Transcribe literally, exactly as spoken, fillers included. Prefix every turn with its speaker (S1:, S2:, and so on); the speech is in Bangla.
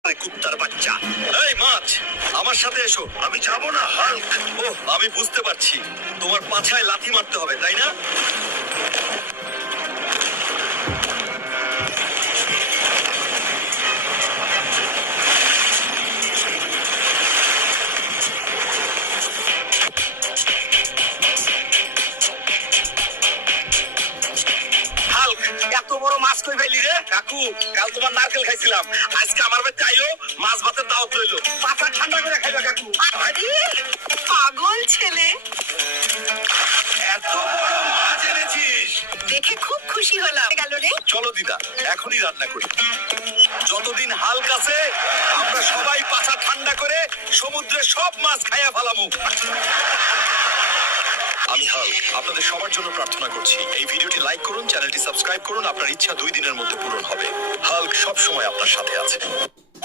S1: কুত্তার বাচ্চা। এই মাছ, আমার সাথে এসো। আমি যাব না হাল্ক। ও, আমি বুঝতে পারছি, তোমার পাছায় লাথি মারতে হবে, তাই না? এত বড় মাছ কই পাইলি রে? কাকু, কাল তোমার নারকেল খাইছিলাম, আজকে আমার বাড়িতে আইলো, মাছ ভাতের দাওয়াত লইলো। পাতা ঠান্ডা করে খাইবা কাকু। আরে
S2: পাগল ছেলে,
S1: এত বড় মাছ এনেছিস,
S2: দেখে খুব খুশি হলাম। গেল রে।
S1: চলো দিদা, এখনই রান্না করি। যতদিন হাল্ক আছে, আমরা সবাই পাছা ঠান্ডা করে সমুদ্রের সব মাছ খাইয়া ফেলামু। আমি হাল্ক আপনাদের সবার জন্য প্রার্থনা করছি, এই ভিডিওটি লাইক করুন, চ্যানেলটি সাবস্ক্রাইব করুন। আপনার ইচ্ছা দুই দিনের মধ্যে পূরণ হবে। হাল্ক সব সময় আপনার সাথে আছে।